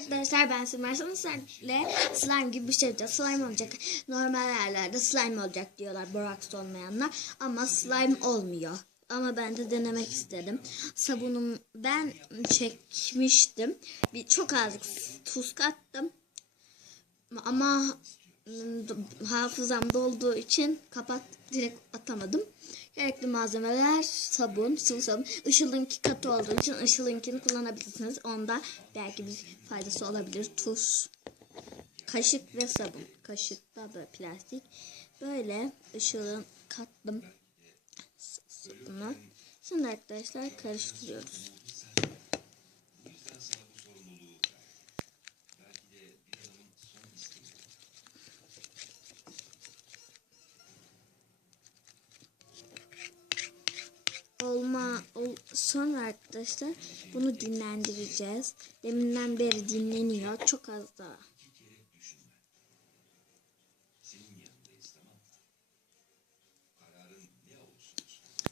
Arkadaşlar ben Simar. Sizlerle slime gibi bir şey olacak. Slime olacak. Normal yerlerde slime olacak diyorlar. Boraks olmayanlar. Ama slime olmuyor. Ama ben de denemek istedim. Sabunum ben çekmiştim. Çok azıcık tuz kattım. Ama hafızamda olduğu için direkt atamadım. Gerekli malzemeler sabun, sıvı sabun. Işıl'ınki katı olduğu için Işıl'ınkini kullanabilirsiniz. Onda belki bir faydası olabilir. Tuz, kaşık ve sabun. Kaşık da böyle plastik. Böyle Işıl'ın kattım sabunu. Şimdi arkadaşlar karıştırıyoruz. Sonra arkadaşlar bunu dinlendireceğiz. Deminden beri dinleniyor. Çok az daha.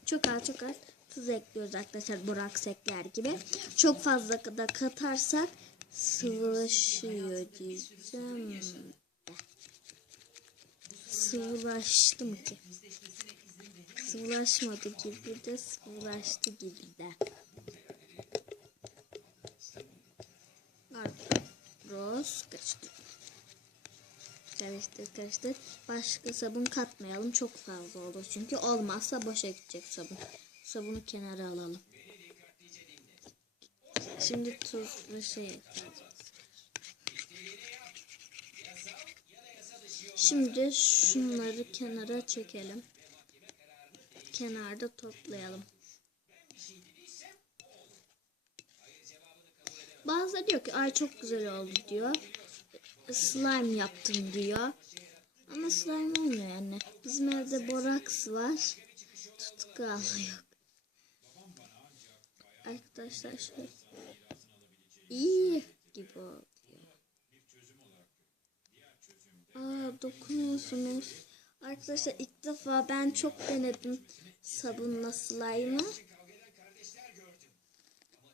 Çok az tuz ekliyoruz arkadaşlar, boraks ekler gibi. Çok fazla da katarsak sıvılaşıyor diyeceğim. Sıvılaştı mı ki? Sıvılaşmadı gibi de sıvılaştı gibi de. Arroz karıştır. Başka sabun katmayalım. Çok fazla olur çünkü. Olmazsa boşa gidecek sabun. Sabunu kenara alalım. Şimdi tuz ve Şimdi şunları kenara çekelim. Kenarda toplayalım. Bazıları diyor ki ay çok güzel oldu diyor. Slime yaptım diyor. Ama slime olmuyor yani. Bizim evde boraks var. Tutkal yok. Arkadaşlar şöyle iyi gibi oluyor. Dokunuyorsunuz. Arkadaşlar ilk defa ben çok denedim sabunla slime'ı.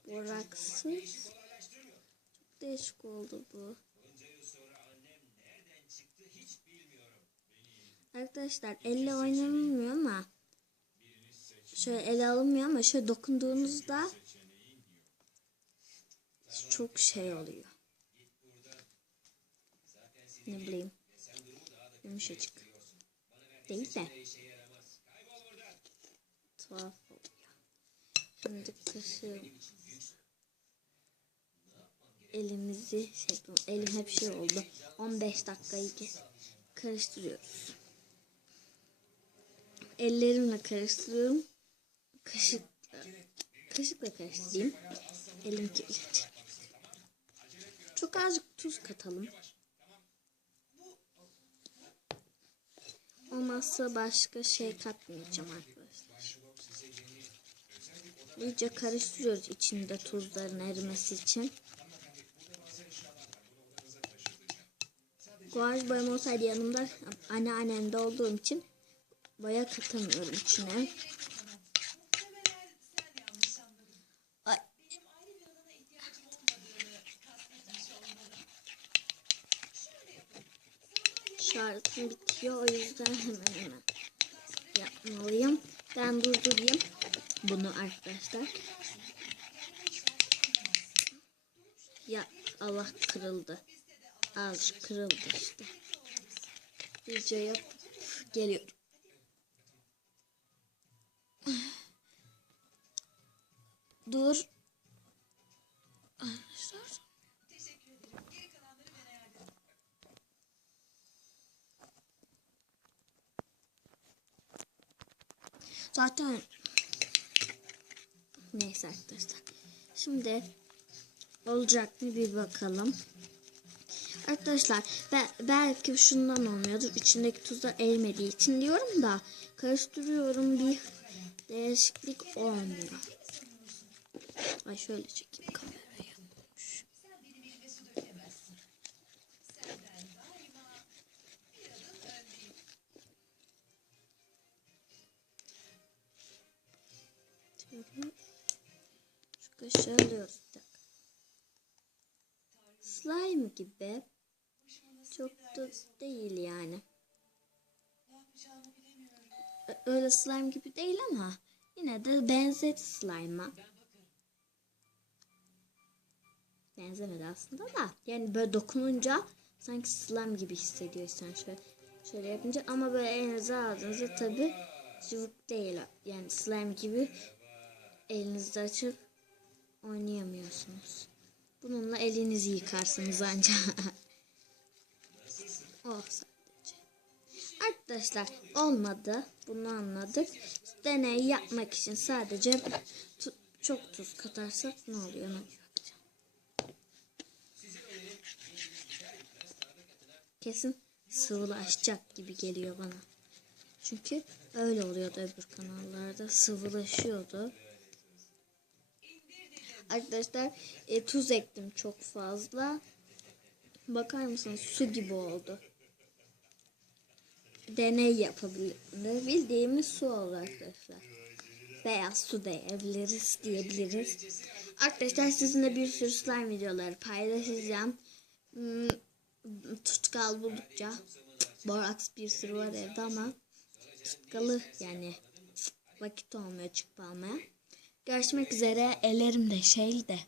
Boraksız. Çok değişik oldu bu. Arkadaşlar elle oynanılmıyor ama şöyle ele alınmıyor ama şöyle dokunduğunuzda çok şey oluyor. Ne bileyim. Yumuşacık. Değil de. Tuhaf oluyor. Şimdi kaşığım. Elimizi elim hep şey oldu. 15 dakikayı karıştırıyoruz. Ellerimle karıştırıyorum. Kaşıkla karıştırayım. Elim kirlenecek. Çok azıcık tuz katalım. Olmazsa başka şey katmayacağım arkadaşlar. İyice karıştırıyoruz içinde tuzların erimesi için. Guaj boyam olsaydı yanımda anneannemde olduğum için boya katamıyorum içine. Ay. Şarjım bitiyor, o yüzden hemen yapmalıyım. Ben durdurayım bunu arkadaşlar. Ya Allah, kırıldı. Azıcık kırıldı işte. İyice yapıp geliyorum. Dur. Zaten neyse arkadaşlar. Şimdi olacak mı bir bakalım. Arkadaşlar belki şundan olmuyordur. İçindeki tuzlar erimediği için diyorum da karıştırıyorum, bir değişiklik olmuyor. Ay şöyle çekeyim kamerayı. Şu kaşığı alıyoruz. Slime slime gibi. Çok da değil yani. Öyle slime gibi değil ama yine de benzedi slime'a. Benzemedi aslında da. Yani böyle dokununca sanki slime gibi hissediyorsun şöyle yapınca, ama böyle elinize aldığınızda tabi cıvık değil. Yani slime gibi elinizde açıp oynayamıyorsunuz. Bununla elinizi yıkarsınız ancak. Oh, sadece. Arkadaşlar olmadı. Bunu anladık. Deney yapmak için sadece çok tuz katarsak ne oluyor? Ona bir bakacağım. Kesin sıvılaşacak gibi geliyor bana. Çünkü öyle oluyordu öbür kanallarda. Sıvılaşıyordu. Arkadaşlar tuz ektim çok fazla. Bakar mısınız? Su gibi oldu. Deney yapabilirim. Bildiğimiz su oldu arkadaşlar. Beyaz su diyebiliriz. Arkadaşlar sizinle bir sürü slime videoları paylaşacağım. Tutkal buldukça. Boraks bir sürü var evde ama tutkalı yani vakit olmuyor çıkıp almaya. Görüşmek üzere. Ellerim de şeydi.